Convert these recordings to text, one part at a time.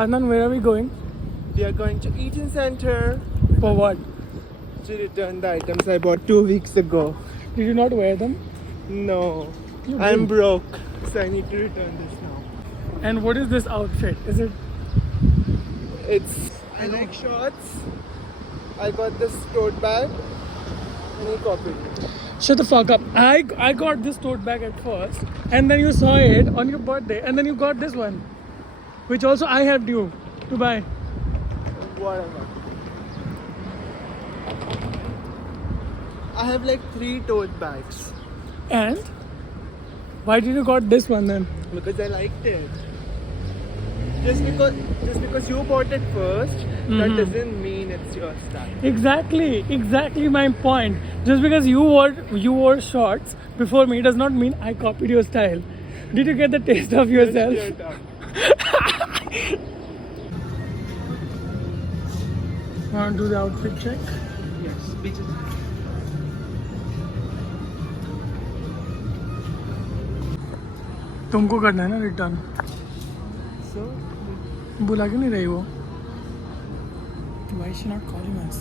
Adnan, where are we going? We are going to Eaton Center For what? to return the items I bought 2 weeks ago. Did you not wear them? No, You I'm didn't. broke, so I need to return this now. And what is this outfit? Is it? I like shorts. I got this tote bag and he copied it. Shut the fuck up. I got this tote bag at first, and then you saw it on your birthday, and then you got this one, which also I helped you to buy. Whatever. I have like 3 tote bags And why did you got this one then? because I liked it. Just because you bought it 1st, that doesn't mean it's your style. Exactly my point. Just because you wore shorts before me does not mean I copied your style. Did you get the taste of yourself? Just shut up. Want to do the outfit check? Yes, bitches. तुमको करना है ना return. So, बुला क्यों नहीं रही वो? Why is she not calling us?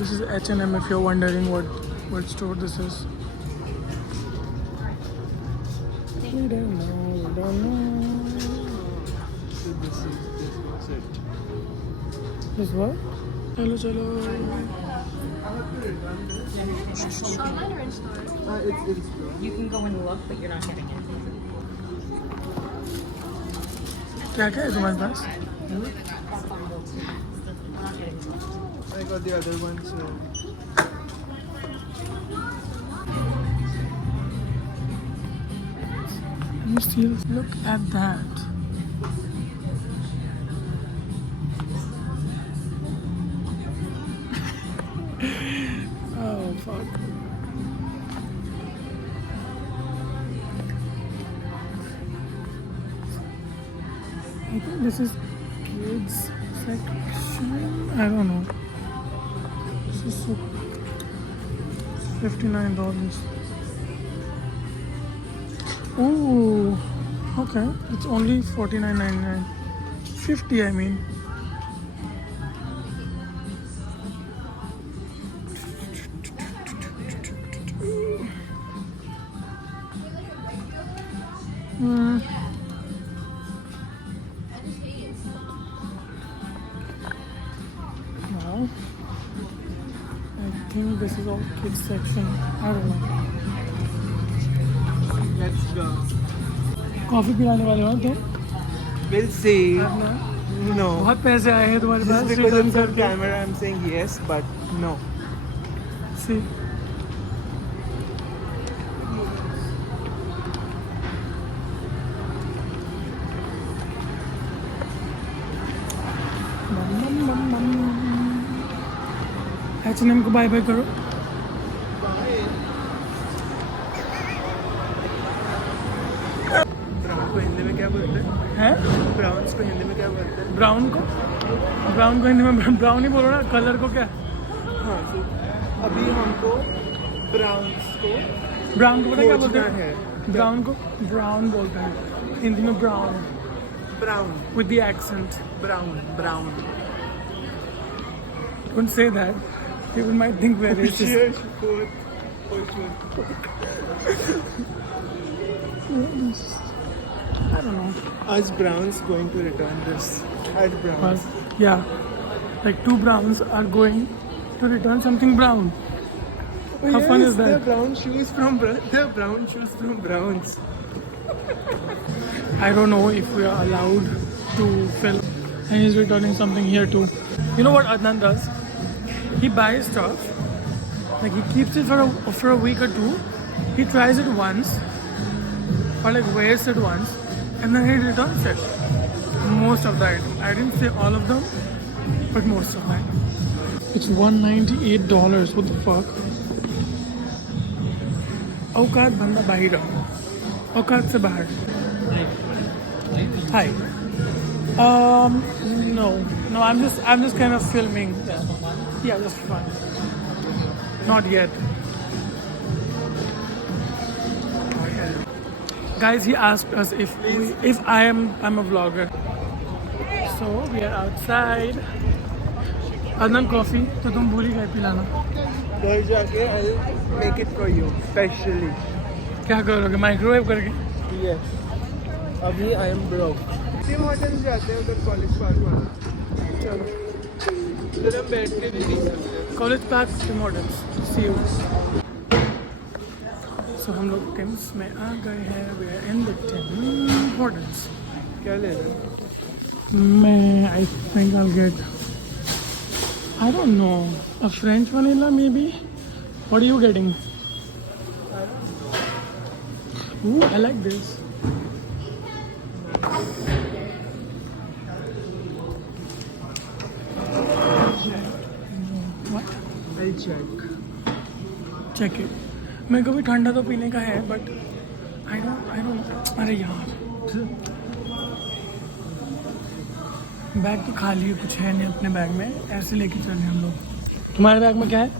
This is H&M if you're wondering what store this is. We don't know. so this was it. This what? Chalo. Online or in store? It's You can go and look, but you're not getting it. क्या है तुम्हारे पास? I got the other one, so You still look at that. Oh fuck. I think this is kids section. I don't know. This is so $59. Ooh, okay. It's only $49.99. 50, I mean. Hmm. Now, I think this is all kids section. I don't know. let's go. Coffee पिलाने वाले हो तुम? We'll see. No. बहुत पैसे आए हैं तुम्हारे पास Just because return it's on करके. camera, I'm saying yes, but no. See. H&M को बाय बाय करो. ब्राउन को हिंदी में क्या बोलते हैं? हैं? ब्राउन्स को हिंदी में क्या बोलते हैं? ब्राउन को हिंदी में ब्राउन ही बोलो ना. कलर को क्या? हाँ, so अभी हमको ब्राउन्स को ब्राउन को पता क्या बोलते खोजना हैं? है. ब्राउन को ब्राउन बोलते हैं हिंदी में. Brown Brown, with the accent. brown. Don't say that. People might think we're racist. Cheers, food. I don't know. Us Browns going to return this. Us But Browns. yeah, like 2 browns are going to return something brown. Oh, How fun is They're that? brown shoes from They're brown shoes from Browns. I don't know if we are allowed to film. And he's returning something here too. You know what Adnan does? He buys stuff, like he keeps it for a week or 2. He tries it once, or like wears it once, and then he returns it. Most of the items. I didn't say all of them, but most of them. It's $198. What the fuck? औकात बंदा बाहर. औकात से बाहर. Hi. No, I'm just kind of filming. Yeah, just fun. Not yet. Guys, he asked us if I'm a vlogger. So we are outside. Adnan coffee तो तुम भूल ही गए पिलाना. घर जाके I'll make it for you specially. क्या करोगे microwave करके? Yes. अभी I am broke. Tim Hortons जाते हैं उधर कॉलेज पार्क वाला. चलो. उधर हम बैठ के भी पी सकते हैं. College Park Tim Hortons. See you. So हम लोग टिम्स में आ गए हैं. We are in the Tim Hortons. क्या ले रहे हैं? I think I'll get, I don't know, a French vanilla maybe? What are you getting? Ooh, I like this. What? I'll check. Check it. मेरे को भी ठंडा तो पीने का है but I don't, अरे यार बैग तो खाली है, कुछ है नहीं अपने बैग में, ऐसे लेके चले हम लोग. तुम्हारे बैग में क्या है?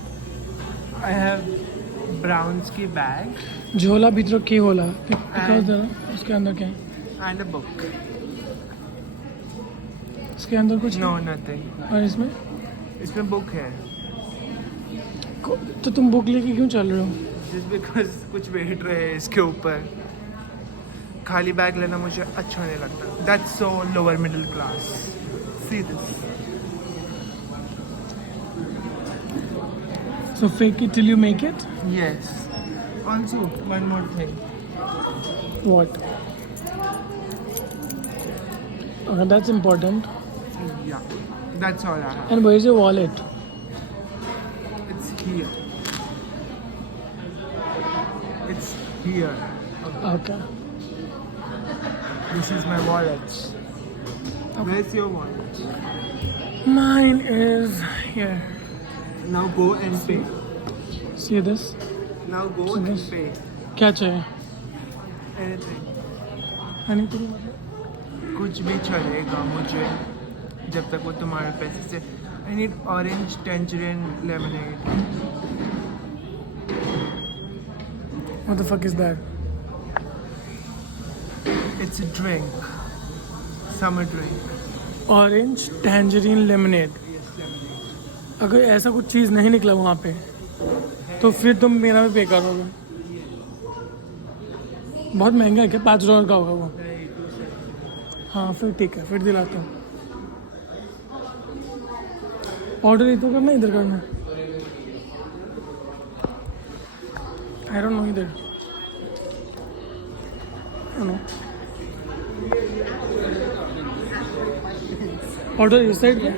I have Browns की bag झोला भीतर की होला दिखाओ जरा, उसके अंदर क्या है? and a book. इसके अंदर कुछ No, है? nothing. और इसमें इसमें बुक है. तो तुम बुक लेके क्यों चल रहे हो? Just because कुछ वेट रहे इसके ऊपर. खाली बैग लेना मुझे अच्छा नहीं लगता. That's so lower middle class. See this. So fake it till you make it? Yes. Also, one more thing. What? Okay, that's important. Yeah. That's all I have. And where's your wallet? It's here. It's here. Okay. This is my wallet. Where's your wallet? Mine is here. Now go and pay. See this? Now go and pay. क्या चाहिए? Anything. Anything मतलब? कुछ भी चलेगा मुझे जब तक वो तुम्हारे पैसे से. I need orange tangerine lemonade. What the fuck is that? It's a drink. Summer drink. Orange tangerine lemonade. अगर ऐसा कुछ चीज़ नहीं निकला वहाँ पे तो फिर तुम मेरा भी पे करोगे. बहुत महंगा है क्या? $5 का होगा वो. हाँ फिर ठीक है, फिर दिलाता हूँ. ऑर्डर इधर करना इधर करना? आई डोंट नो इधर. ऑर्डर इस साइड पे.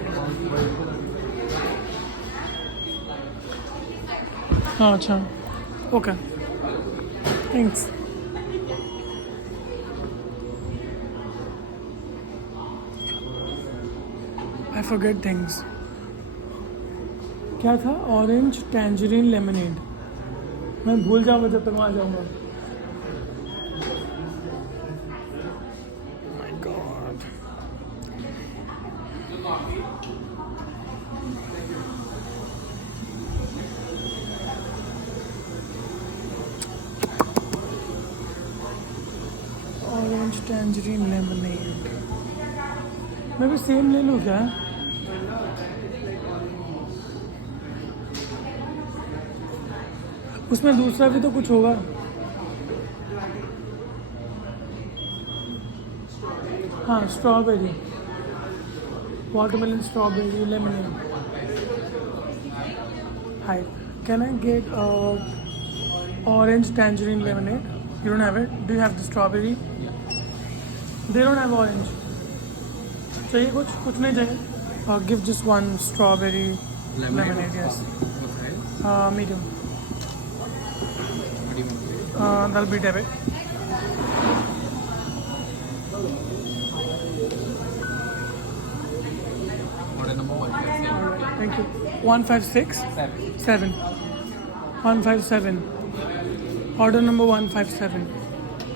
हाँ अच्छा okay thanks. I forget things. क्या था? Orange tangerine lemonade. मैं भूल जाऊँगा जब तक वहाँ जाऊँगा. My God. Orange tangerine lemonade. मैं भी सेम ले लूँ क्या? उसमें दूसरा भी तो कुछ होगा. हाँ strawberry, watermelon, strawberry, lemonade. Hi, can I get orange tangerine lemonade? You don't have it? Do you have the strawberry? They don't have orange. चाहिए कुछ नहीं चाहिए? Give just one strawberry lemonade. Yes medium. that'll be debit. Order number 157. Thank you. 156 7 157. Order number 157.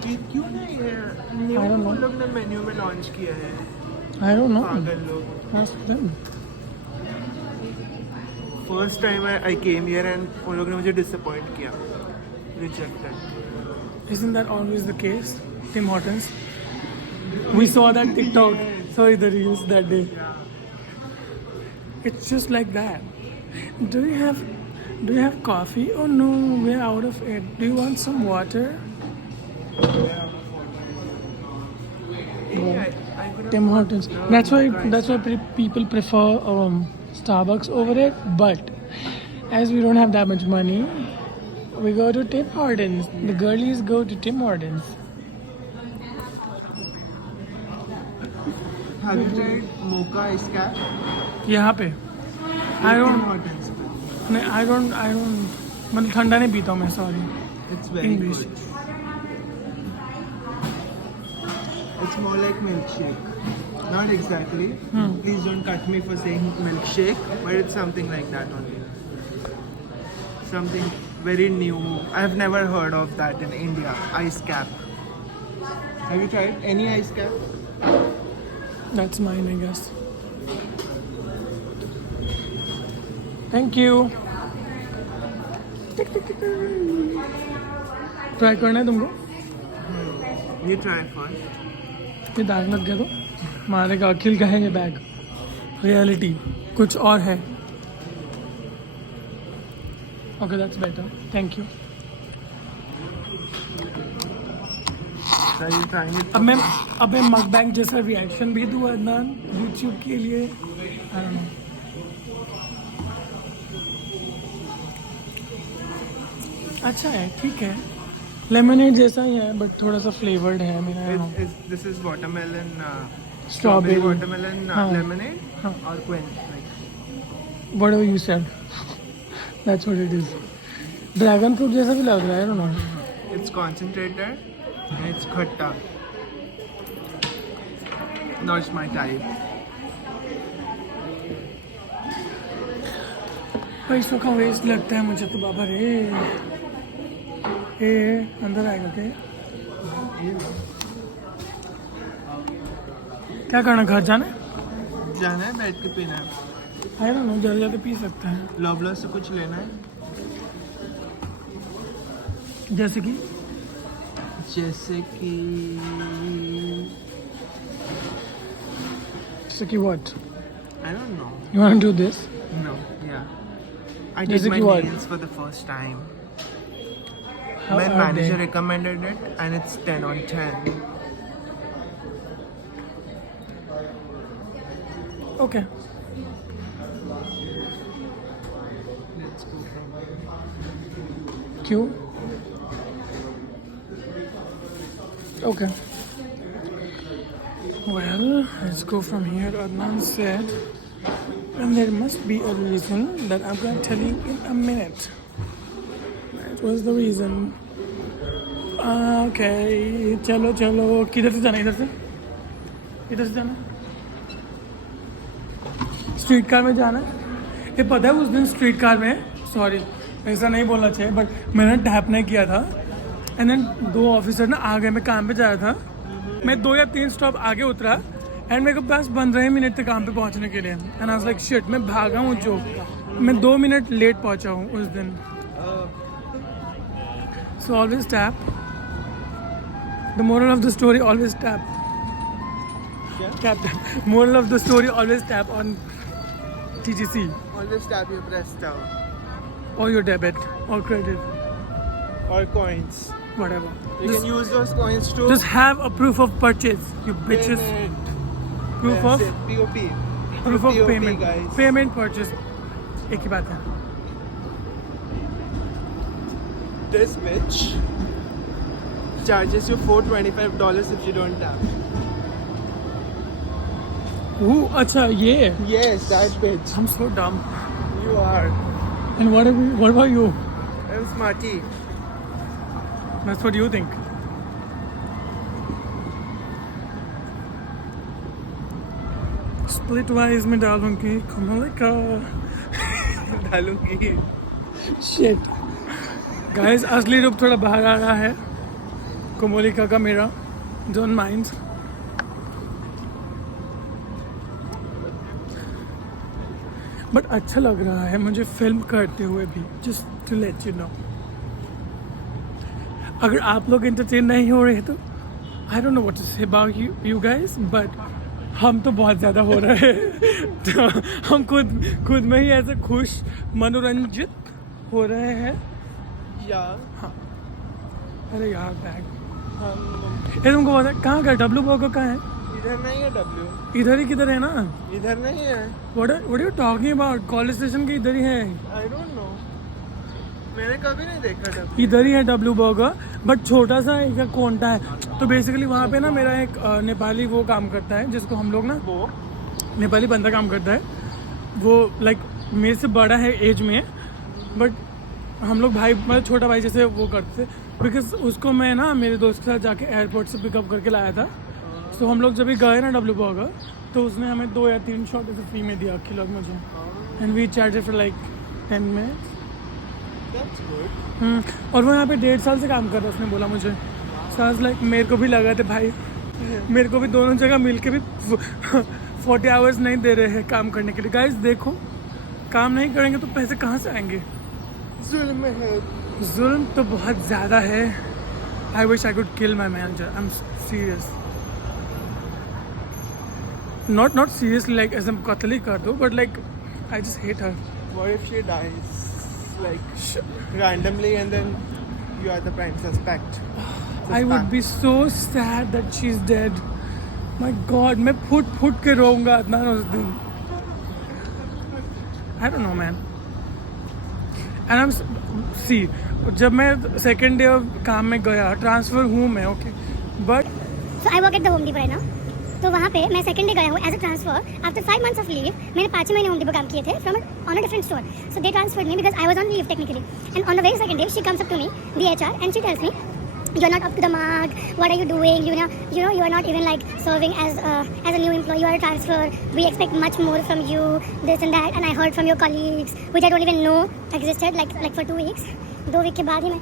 ये क्यों नहीं है? I don't know. लोग ने मेन्यू में लॉन्च किया है. I don't know. पागल लोग. Ask them. First time I came here and उन लोगों ने मुझे disappoint किया. Rejected. Isn't that always the case? Tim Hortons. We saw that TikTok, sorry, the reels that day. It's just like that. Do you have coffee? Oh no, we're out of it. Do you want some water? Tim Hortons. That's why people prefer Starbucks over it. But as we don't have that much money, we go to Tim Hortons. The girlies go to Tim Hortons. Have you tried mocha ice cap? यहाँ पे I don't मतलब ठंडा नहीं पीता हूँ मैं, sorry. It's very English. good. It's more like milkshake. Not exactly. Please don't cut me for saying milkshake, but it's something like that only. Something very new. I've never heard of that in India. Ice cap. Have you tried any ice cap? That's mine, I guess. Thank you. Try करना है तुमको? You try first. ये दाग लग गया तो मारेगा अखिल का है ये बैग. Reality कुछ और है. Okay, that's better. Thank you. So you trying it? अब मैं मकबैंग जैसा रिएक्शन भी दूँ अदनान YouTube के लिए. I don't know. अच्छा है, ठीक है. लेमनेड जैसा ही है बट थोड़ा सा फ्लेवर्ड है मेरा. This is watermelon. Strawberry. Watermelon हाँ. lemonade हाँ. or quench. Like. Whatever you said. That's what it is. Dragon fruit जैसा भी लग रहा है. I don't know. It's concentrated and it's khatta. Not my type. पैसों का वेस्ट लगता है मुझे तो बाबा रे. अंदर आएगा क्या? क्या करना, घर जाना है? जाना है, बैठ के पीना है. I don't know, जल्दी जल्दी पी सकते हैं. लवलॉस से कुछ लेना है. जैसे कि what? I don't know. You want to do this? No. Yeah. I did Jesse my ki what? nails for the first time. How My are manager they? recommended it and it's 10 on 10. Okay. Let's go from क्यों? Okay. Well, let's go from here. Adnan said, and there must be a reason that I'm going to tell you in a minute. That was the reason. Okay, चलो चलो. किधर से जाना? इधर से? इधर से जाना? स्ट्रीट कार में जाना है? ये पता है उस दिन स्ट्रीट कार में, सॉरी ऐसा नहीं बोलना चाहिए, बट मैंने टैप नहीं किया था. एंड देन 2 ऑफिसर ना आ गए. मैं काम पे जा रहा था. मैं 2 या 3 स्टॉप आगे उतरा एंड मेरे को पास 15 मिनट थे काम पे पहुंचने के लिए. And I was like shit, मैं भागा हूँ जो मैं 2 मिनट लेट पहुंचा हूँ उस दिन. So always tap. The moral of the story, always tap. Moral of the story, always tap on TTC always tap your Presto or your debit or credit, or coins. whatever. You can use those coins to Just have a proof of purchase, you bitches. payment. Proof That's of it. POP. proof of POP, payment. guys. Payment purchase. एक ही बात है. This bitch charges you $425 if you don't tap. Ooh, अच्छा ये. Yes, that bitch. I'm so dumb. You are. And what about you? I'm smarty. That's what you think. Split wise में डालूंगी कमल का. डालूंगी. Shit. Guys, असली रूप थोड़ा बाहर आ रहा है कोमोलिका का मेरा. Don't mind. बट अच्छा लग रहा है मुझे फिल्म करते हुए भी. Just to let you know. अगर आप लोग एंटरटेन नहीं हो रहे तो I don't know what to say about you guys, but हम तो बहुत ज़्यादा हो रहे हैं तो हम खुद में ही ऐसे खुश मनोरंजित हो रहे हैं। या अरे यार बैग ये तुमको पता है कहाँ का डब्लू बर्गर कहाँ है? इधर नहीं है W, इधर ही किधर है ना? इधर नहीं है। What are you talking about? College Station के इधर ही है। आई डोंट नो, मैंने कभी नहीं देखा W। इधर ही है डब्लू बर्गर, बट छोटा सा एक कोंटा है। तो बेसिकली वहाँ पे ना मेरा एक नेपाली वो काम करता है, जिसको हम लोग ना वो नेपाली बंदा काम करता है। वो लाइक मेरे से बड़ा है एज में, बट हम लोग भाई मतलब छोटा भाई जैसे वो करते थे। बिकॉज उसको मैं ना मेरे दोस्त के साथ जाके एयरपोर्ट से पिकअप करके लाया था। तो हम लोग जब भी गए ना डब्लू बर्गर, तो उसने हमें 2 या 3 शॉट ऐसे फ्री में दिया खिला मुझे। And we chatted for like 10 minutes. That's good. और वो यहाँ पे 1.5 साल से काम कर रहा है, उसने बोला मुझे। सो लाइक मेरे को भी लगा था भाई, मेरे को भी दोनों जगह मिल के भी 40 आवर्स नहीं दे रहे हैं काम करने के लिए। गाइस देखो, काम नहीं करेंगे तो पैसे कहाँ से आएंगे? जुल्म है। जुल्म तो बहुत ज़्यादा है। I wish I could kill my manager, I am serious. Not seriously like ऐसे कत्ल ही कर दो, but like I just hate her. What if she dies like randomly and then you are the prime suspect? I would be so sad that she's dead. My God, मैं foot के रोऊंगा अदनान उस दिन। I don't know man. And I'm see, जब मैं second day काम में गया, transfer हूँ मैं, okay, but So I work at the Home Depot right now. तो वहाँ पे मैं सेकंड डे गया हूँ as a transfer after 5 months of leave. मैंने 5 महीने होम डिपो काम किए थे from on a different store. So they transferred me because I was on leave technically. And on the very second day she comes up to me, the HR, and she tells me you are not up to the mark, what are you doing, you know you are not even like serving as a new employee, you are a transfer, we expect much more from you, this and that, and I heard from your colleagues which I don't even know existed like for 2 weeks। 2 week के बाद ही मैं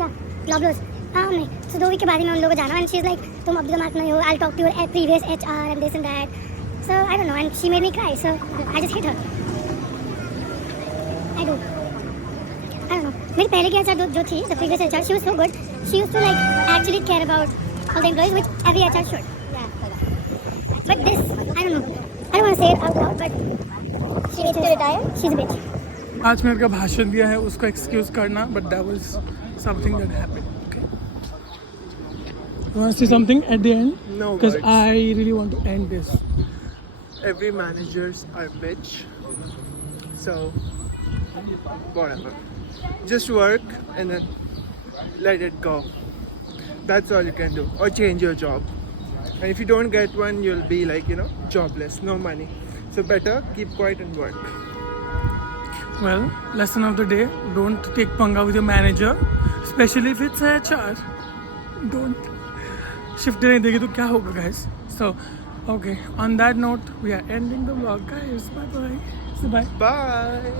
क्या लॉबलोस हाँ नहीं, so 2 week के बाद ही मैं उन लोगों को जाना, and she's like तुम up to the mark नहीं हो, I'll talk to your previous HR and this and that। So I don't know, and she made me cry, so I just hate her। I don't know, मेरी पहले की HR जो थी, the previous HR, she was so good, she used to like actually care about all the employees, which every HR should। But this, I don't know, I don't want to say it out loud, but she needs to retire, she's a bitch। 5 minute का भाषण दिया है, उसको excuse करना, but that was something that happened. Okay, you want to say something at the end? No, because words. I really want to end this. Every managers are bitch, so whatever, just work and then let it go. That's all you can do, or change your job. And if you don't get one, you'll be like, jobless, no money. So better keep quiet and work. Well, lesson of the day: don't take पंगा with your manager, especially if it's HR. Don't. Shift नहीं देगी तो क्या होगा, guys? So, okay. On that note, we are ending the vlog, guys. Bye bye. So bye. Bye.